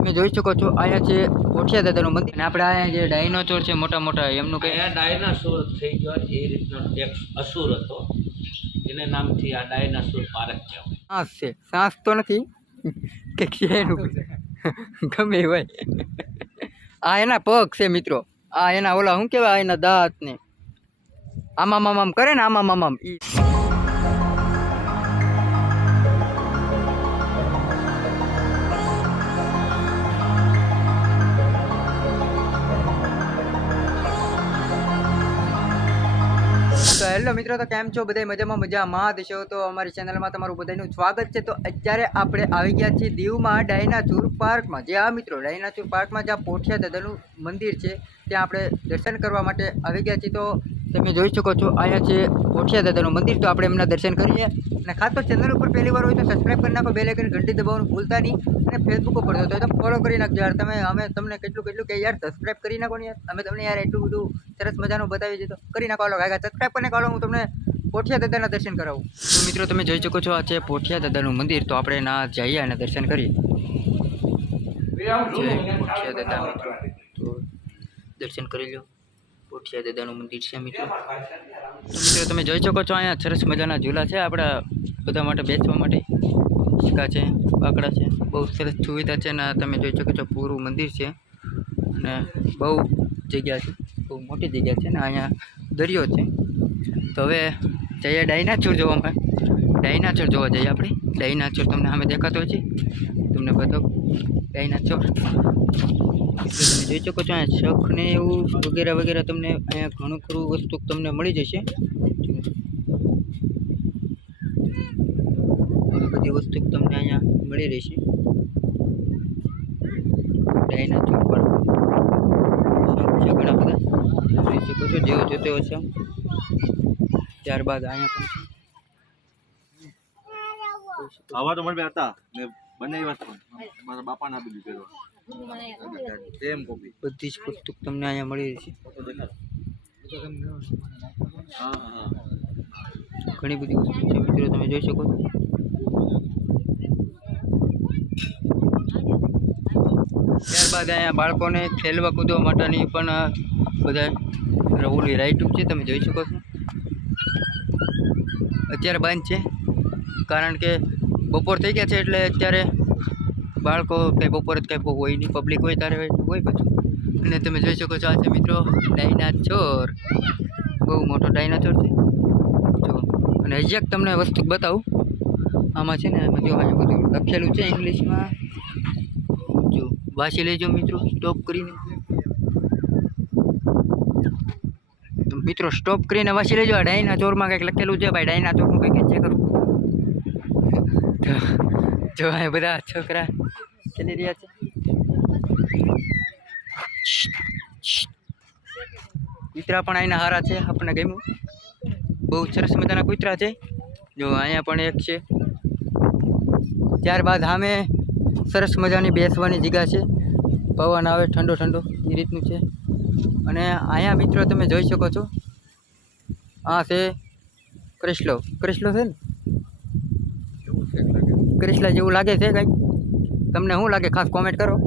તમે જોઈ શકો છો અહીંયા છે કોઠિયા દાદાનું મંદિર અને આપણે અહીંયા જે ડાયનોસોર છે મોટા મોટા એમનું કંઈ ડાયનાસોર થઈ ગયો એ રીતનો એક અસુર હતો. એને નામથી આ ડાયનાસોર પાર્ક છે સાસ છે. સાસ તો નથી કે છે ગમે હોય. આ એના પગ છે મિત્રો. આ એના ઓલા શું કહેવાય એના દાંત ને આમામ આમામ કરે ને આમામ આમામ ઈ હેલો મિત્રો, તો કેમ છો? બધા મજામાં? મજામાં દેશો તો અમારી ચેનલમાં તમારું બધાનું સ્વાગત છે. તો અત્યારે આપણે આવી ગયા છીએ દીવમાં ડાયનાચુર પાર્કમાં. જે આ મિત્રો ડાયનાચુર પાર્કમાં જ્યાં પોઠિયા દાદાનું મંદિર છે, ત્યાં આપણે દર્શન કરવા માટે આવી ગયા છીએ. તો તમે જોઈ શકો છો, અહીંયા છે પોઠિયા દાદાનું મંદિર તો આપણે એમના દર્શન કરીએ. અને ખાસ તો ચેનલ ઉપર પહેલી વાર હોય તો સબસ્ક્રાઈબ કરી નાખો બે લાઇકન ઘંટી દબાવવાનું ભૂલતા નહીં. અને ફેસબુક ઉપર તો તમે ફોલો કરી નાખજો યાર. તમે, અમે તમને કેટલું કેટલું કે યાર સબસ્ક્રાઈબ કરી નાખો ને યાર. અમે તમને યાર એટલું બધું સરસ મજાનું બતાવી છે તો કરી નાખો. હાલો કાકા સબસ્ક્રાઈબ કરીને કાઢો હું તમને પોઠિયા દાદાના દર્શન કરાવું. તો મિત્રો, તમે જોઈ શકો છો આ છે પોઠિયા દાદાનું મંદિર. તો આપણે ના જઈએ અને દર્શન કરીએ. પોઠિયા દાદા મિત્રો. તો દર્શન કરી લો પોઠિયા દાદાનું મંદિર છે મિત્રો. મિત્રો તમે જોઈ શકો છો અહીંયા સરસ મજાના ઝૂલા છે. આપણા બધા માટે બેસવા માટે હિંચકા છે બાકડા છે. બહુ સરસ સુવિધા છે અને તમે જોઈ શકો છો પૂરું મંદિર છે. અને બહુ જગ્યા છે બહુ મોટી જગ્યા છે ને અહીંયા દરિયો છે. તો હવે જઈએ ડાયનાચોર અમે ડાયનાચોર જોવા જઈએ આપણે. ડાયનાચોર તમને સામે દેખાતો હોય છે તમને બધો ડાયનાચોર જોઈ શકો છો અહીંયા શખ ને એવું વગેરે વગેરે તમને અહીંયા ઘણું ખરું વસ્તુ તમને મળી જશે. બધી વસ્તુ તમને અહીંયા મળી રહેશે. ડાયનાચોર પર શંખ છે ઘણા બધા. જેવો જોતો છે. ત્યારબાદ અહીંયા પણ. આવા તો મને હતા મેં મારા બાપાને આપી દીધું પહેરવા સેમ કોપી બધી જ પુસ્તક તમને અહીંયા મળી રહેશે. હા હા ઘણી બધી વસ્તુ છે. મિત્રો, તમે જોઈ શકો છો. ત્યારબાદ અહીંયા બાળકોને ખેલવા કૂદવા માટેની પણ બધા ઓલી રાઈટ છે. તમે જોઈ શકો છો. અત્યારે બંધ છે. કારણ કે બપોર થઈ ગયા છે એટલે અત્યારે બાળકો કંઈ બપોરે જ કંઈ બહુ હોય નહીં પબ્લિક હોય ત્યારે હોય બધું. અને તમે જોઈ શકો છો આ છે મિત્રો ડાયનાચોર બહુ મોટો ડાયનાચોર છે. જો, અને હજી તમને વસ્તુ બતાવું. આમાં છે ને એમાં જો અહીંયા બધું લખેલું છે ઇંગ્લિશમાં. જો, વાંચી લેજો મિત્રો સ્ટોપ કરીને. મિત્રો સ્ટોપ કરીને વાંચી લેજો. આ ડાયના ચોરમાં કંઈક લખેલું છે, ભાઈ ડાયના ચોરનું કંઈક ચેક કરું. તો જો અહીંયા બધા છોકરા. ચાલી રહ્યા છે. કૂતરા પણ અહીંના હારા છે, આપણને ગમ્યું. બહુ સરસ મજાના કૂતરા છે. જો અહીંયા પણ એક છે. ત્યારબાદ સામે સરસ મજાની બેસવાની જગ્યા છે. પવન આવે ઠંડો ઠંડો, એ રીતનું છે. અને અહીંયા મિત્રો તમે જોઈ શકો છો. આ છે ક્રિસ્લો ક્રિસ્લો છે ને? ક્રિસ્લા જેવું લાગે છે કંઈક? તમને શું લાગે? ખાસ કોમેન્ટ કરો.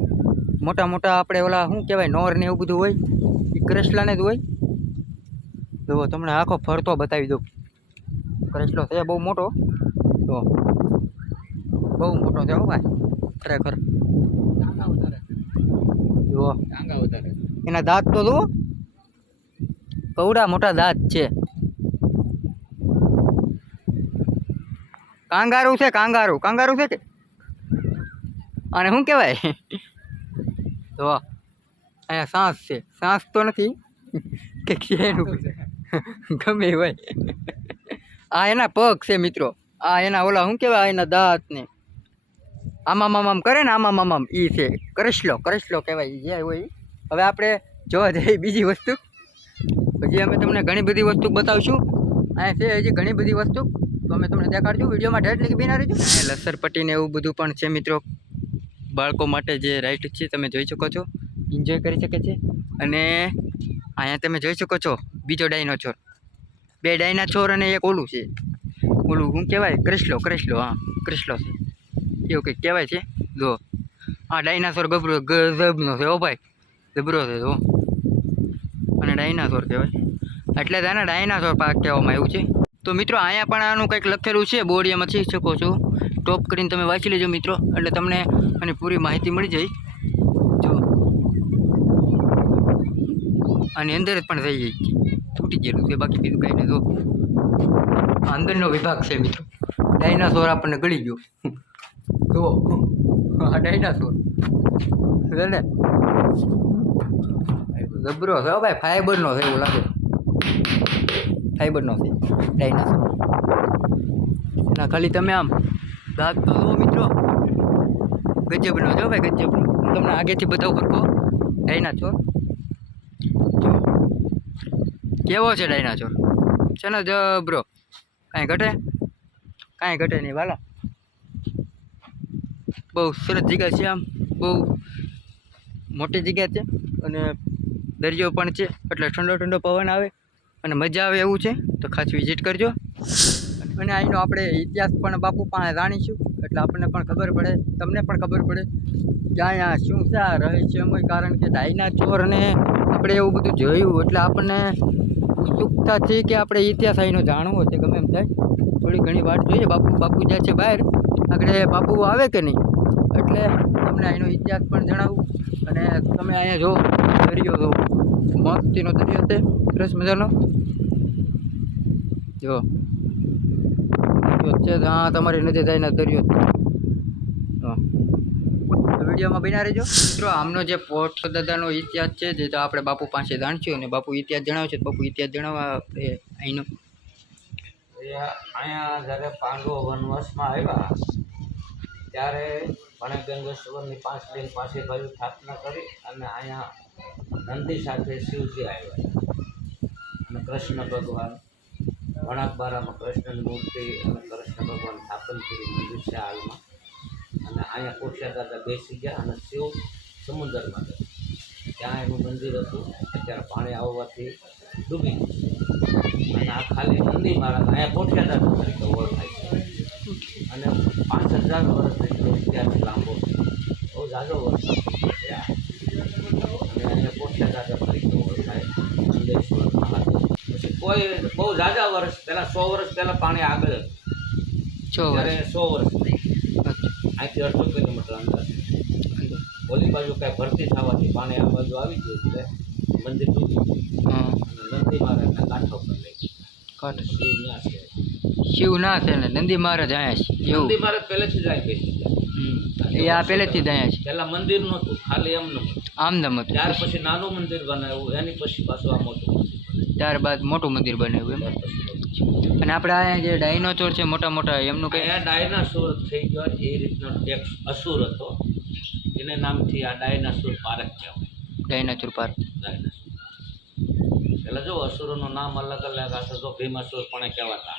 મોટા મોટા આપણે ઓલા શું કહેવાય નોર ને એવું બધું હોય? એ ક્રિસ્લાને જ હોય? જુઓ તમને આખો ફરતો બતાવી દઉં. ક્રિસ્લો છે બહુ મોટો. તો બહુ મોટો છે હો ભાઈ. ખરેખર. જુઓ એના દાંત તો જુઓ. કવડા મોટા દાંત છે. કાંગારું છે, કાંગારું. કાંગારું છે કે? અને શું કહેવાય? તો અહીંયા સાસ છે. સાસ તો નથી, કે છે ગમે હોય. આ એના પગ છે મિત્રો. આ એના ઓલા શું કહેવાય? એના દાંત ને. આમામ કરે ને, આમામ આમામ. એ છે. કરશલો કરશલો કહેવાય. જે હોય હવે આપણે જોવા જઈએ બીજી વસ્તુ. હજી અમે તમને ઘણી બધી વસ્તુ બતાવશું. અહીંયા છે હજી ઘણી બધી વસ્તુ. તો અમે તમને દેખાડજો, વિડીયોમાં ઢેટ લીધી બિના રહીશું અહીંયા લસરપટ્ટી ને એવું બધું પણ છે મિત્રો, બાળકો માટે જે રાઈટ છે, તમે જોઈ શકો છો. એન્જોય કરી શકે છે. અને અહીંયા તમે જોઈ શકો છો, બીજો ડાયનોસોર બે ડાયનાસોર અને એક ઓલું છે. ઓલું શું કહેવાય? ક્રિસ્લો ક્રિસ્લો હા ક્રિસ્લો છે. એવું કંઈક કહેવાય છે. જો, આ ડાયનાસોર ગભરો ગજબનો છે ઓ ભાઈ. ગબરો છે, જો. અને ડાયનાસોર કહેવાય. એટલે તેને ડાયનાસોર પાર્ક કહેવામાં આવ્યું છે. તો મિત્રો, અહીંયા પણ આનું કંઈક લખેલું છે બોર્ડ એમાં વાંચી શકો છો. ટોપ કરીને તમે વાંચી લેજો મિત્રો, એટલે તમને આની પૂરી માહિતી મળી જાય. જો. આની અંદર જ પણ થઈ જાય તૂટી ગયેલું છે, બાકી બીજું કાંઈ નહીં. તો અંદરનો વિભાગ છે મિત્રો. ડાયનાસોર આપણને ગળી ગયો. જો. આ ડાયનાસોર. ને. જબરો છે ભાઈ ફાઈબરનો છે એવું લાગે. ફાઈબરનો છે. ડાયનાસોર એના ખાલી તમે આમ દાંત તો જુઓ મિત્રો. ગજબનો જો ભાઈ, ગજબનો. હું તમને આગેથી બતાવું સરખો ડાયનાસોર કેવો છે ડાયનાસોર છે ને જબરો કાંઈ ઘટે? કાંઈ ઘટે નહીં, વાલા. બહુ સરસ જગ્યા છે આમ. બહુ મોટી જગ્યા છે. અને દરિયો પણ છે. એટલે ઠંડો ઠંડો પવન આવે. અને મજા આવે એવું છે, તો ખાસ વિઝિટ કરજો. અને અહીંનો આપણે ઇતિહાસ પણ બાપુ પાસે જાણીશું, એટલે આપણને પણ ખબર પડે, તમને પણ ખબર પડે કે અહીંયા શું આ રહસ્યમય, કારણ કે ડાયના ચોરને આપણે એવું બધું જોયું, એટલે આપણને ઉત્સુકતા છે કે આપણે ઇતિહાસ અહીંનો જાણવો છે, ગમે એમ થાય. થોડી ઘણી વાત જોઈએ, બાપુ બાપુ જાય છે બહાર, આગળ બાપુ આવે કે નહીં? એટલે તમને અહીંનો ઇતિહાસ પણ જણાવું, અને તમે અહીંયા જો, દરિયો જો મસ્તીનો દરિયો છે. સરસ મજાનો જો, હા, તમારી નથી થઈને દરિયો. હા. વિડીયોમાં બન્યા રહેજો. મિત્રો, આમનો જે પોટ દાદાનો ઇતિહાસ છે, જે તો આપણે બાપુ પાસે જાણશું અને બાપુ ઇતિહાસ જણાવશે બાપુ ઇતિહાસ જણાવવા આપણે અહીંનો. અહીંયા જ્યારે પાંડવો વનવાસમાં આવ્યા, ત્યારે ભણેગંગેશ્વરની પાંચ બેન પાસે ભાઈ સ્થાપના કરી અને અહીંયા નંદી સાથે શિવજી આવ્યા. કૃષ્ણ ભગવાન વણાકબારામાં કૃષ્ણની મૂર્તિ અને કૃષ્ણ ભગવાન સ્થાપન કરી મંદિર છે હાલમાં. અને અહીંયા કોક્ષા દાદા બેસી ગયા અને શિવ સમુદ્રમાં ગયા. ત્યાં એનું મંદિર હતું, અત્યારે પાણી આવવાથી ડૂબી અને આ ખાલી નંદી મારા અહીંયા કોઠિયા દાદા તરીકે ઓળખાય છે. અને પાંચ હજાર વર્ષ જેટલો ઇતિહાસ લાંબો. બહુ ઝાઝો વર્ષ અને અહીંયા કોઠિયા દાદા તરીકે ઓળખાય પછી કોઈ બહુ ઝાઝા વર્ષ પહેલાં સો વર્ષ પહેલાં પાણી આગળ હતું. ત્યારે સો વર્ષ અહીંથી અડધો કિલોમીટર અંદર ઓલી બાજુ કાંઈ ભરતી થવાથી પાણી આ બાજુ આવી ગયું એટલે મંદિર ડૂબી ગયું. અને નંદી મહારાજના કાંઠો પર લઈ કાંઠ. શિવ ના છે. શિવ ના છે ને નંદી મહારાજ અહીંયા છે. નંદી મહારાજ પહેલેથી જ આવી બેસી એ આ પહેલેથી જ અહીંયા છે. પહેલાં મંદિર નહોતું ખાલી એમનું. આમ નમ હતું. ત્યાર પછી નાનું મંદિર બનાવ્યું એની પછી પાછું આ મોટું. ત્યારબાદ મોટું મંદિર બનાવ્યું એમ. અને આપણે અહીંયા જે ડાયનોસોર છે મોટા મોટા એમનું કંઈ અહીંયા ડાયનાસોર થઈ ગયો એ રીતનો એક અસુર હતો. એને નામથી આ ડાયનાસોર પાર્ક કહેવાય. Dinosaur park. ડાયનાસોર પેલા જો અસુરોનું નામ અલગ અલગ હશે તો ભીમાસુર પણ કહેવાતા.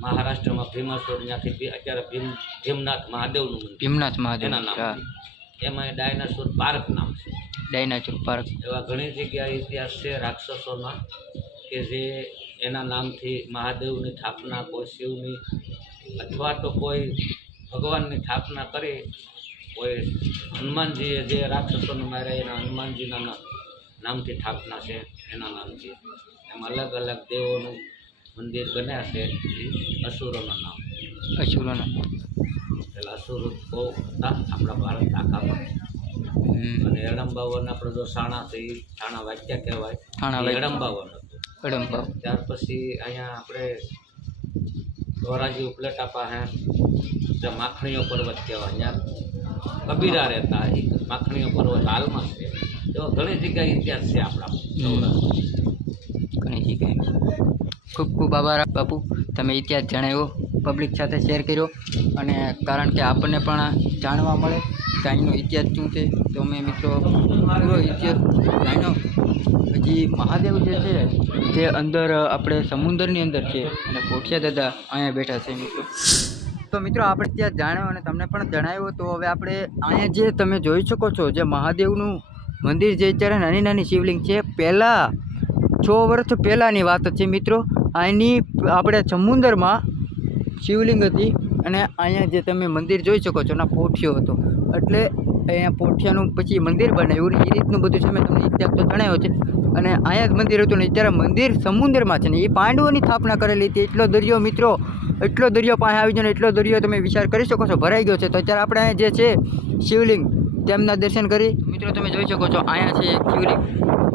મહારાષ્ટ્રમાં ભીમાસુર ત્યાંથી અત્યારે ભીમ ભીમનાથ મહાદેવનું મંદિર. ભીમનાથ મહાદેવ એના નામ એમાં ડાયનાસોર પાર્ક નામ છે. Dinosaur park. એવા ઘણી જગ્યાએ ઇતિહાસ છે રાક્ષસોના. કે જે એના નામથી મહાદેવની સ્થાપના કોઈ શિવની અથવા તો કોઈ ભગવાનની સ્થાપના કરી કોઈ હનુમાનજીએ જે રાક્ષસોને માર્યા એના હનુમાનજીના નામથી સ્થાપના છે એના નામથી. એમ અલગ અલગ દેવોનું મંદિર બન્યા છે એ અસુરોના નામ. અસુરોના પેલા અસુરો બહુ હતા આપણા ભારત આખામાં. અને એડંબાવન આપણે જો સાણા છે એ સાણા વાક્ય કહેવાય. સાણા અડંબાવ ત્યાર પછી અહીંયા આપણે ધોરાજી ઉપલેટા પાસે જે માખણીઓ પર્વત કહેવાય અહીંયા કબીરા રહેતા એ માખણીઓ પર્વત હાલમાં છે. એવો ઘણી જગ્યાએ ઇતિહાસ છે આપણા ઘણી જગ્યાએ. ખૂબ ખૂબ આભાર બાપુ. તમે ઇતિહાસ જણાવ્યો. પબ્લિક સાથે શેર કર્યો. અને કારણ કે આપણને પણ જાણવા મળે કે અહીંનો ઇતિહાસ શું છે, તો અમે મિત્રો પૂરો ઇતિહાસ જાણ્યો. પછી મહાદેવ જે છે તે અંદર આપણે સમુદ્રની અંદર છે અને પોઠિયા દાદા અહીંયા બેઠા છે મિત્રો. તો મિત્રો, આપણે ત્યાં જાણ્યો અને તમને પણ જણાવ્યું, તો હવે આપણે અહીંયા જે તમે જોઈ શકો છો, જે મહાદેવનું મંદિર જે અત્યારે નાની નાની શિવલિંગ છે, પહેલાં છ વર્ષ પહેલાંની વાત છે મિત્રો. અહીંની આપણે સમુદરમાં શિવલિંગ હતી અને અહીંયા જે તમે મંદિર જોઈ શકો છો, એના પોઠિયો હતો. એટલે અહીંયા પોઠિયાનું પછી મંદિર બનાવ્યું એ રીતનું બધું છે, મેં તમને ઇતિહાસ તો જણાવ્યો છે. અને અહીંયા જ મંદિર હતું ને, અત્યારે મંદિર સમુદ્રમાં છે ને, એ પાંડવોની સ્થાપના કરેલી હતી. એટલો દરિયો મિત્રો, એટલો દરિયો પાસે આવી ને, એટલો દરિયો તમે વિચાર કરી શકો છો, ભરાઈ ગયો છે. તો અત્યારે આપણે જે છે શિવલિંગ, તેમના દર્શન કરી. મિત્રો, તમે જોઈ શકો છો, અહીંયા છે શિવલિંગ.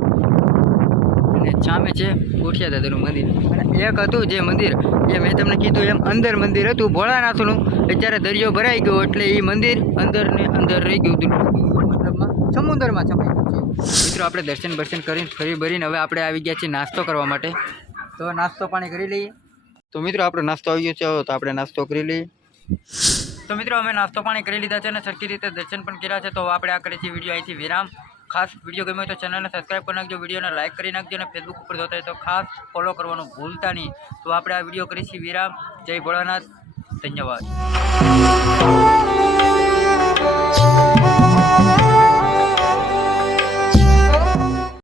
અને સામે છે ગોઠિયા દાદાનું મંદિર. અને એક હતું જે મંદિર, એ મેં તમને કીધું એમ અંદર મંદિર હતું, ભોળાનાથનું. અત્યારે દરિયો ભરાઈ ગયો એટલે એ મંદિર અંદર ને અંદર રહી ગયું હતું. મતલબમાં સમુદ્રમાં છપાઈ ગયું છે. મિત્રો, આપણે દર્શન બર્શન કરીને ફરી ભરીને હવે આપણે આવી ગયા છીએ નાસ્તો કરવા માટે. તો નાસ્તો પાણી કરી લઈએ. તો મિત્રો, આપણો નાસ્તો આવી ગયો છે. તો આપણે નાસ્તો કરી લઈએ. તો મિત્રો, અમે નાસ્તો પાણી કરી લીધા છે અને સરખી રીતે દર્શન પણ કર્યા છે. તો આપણે આ કરીએ છીએ વીડિયો અહીંથી વિરામ. ખાસ વીડિયો ગમ્યો તો ચેનલને સબસ્ક્રાઈબ કરી નાખજો. વિડીયોને લાઇક કરી નાખજો અને ફેસબુક ઉપર જોતા તો ખાસ ફોલો કરવાનું ભૂલતા નહીં. તો આપણે આ વીડિયો કરીશું વિરામ. જય ભોળાનાથ. ધન્યવાદ.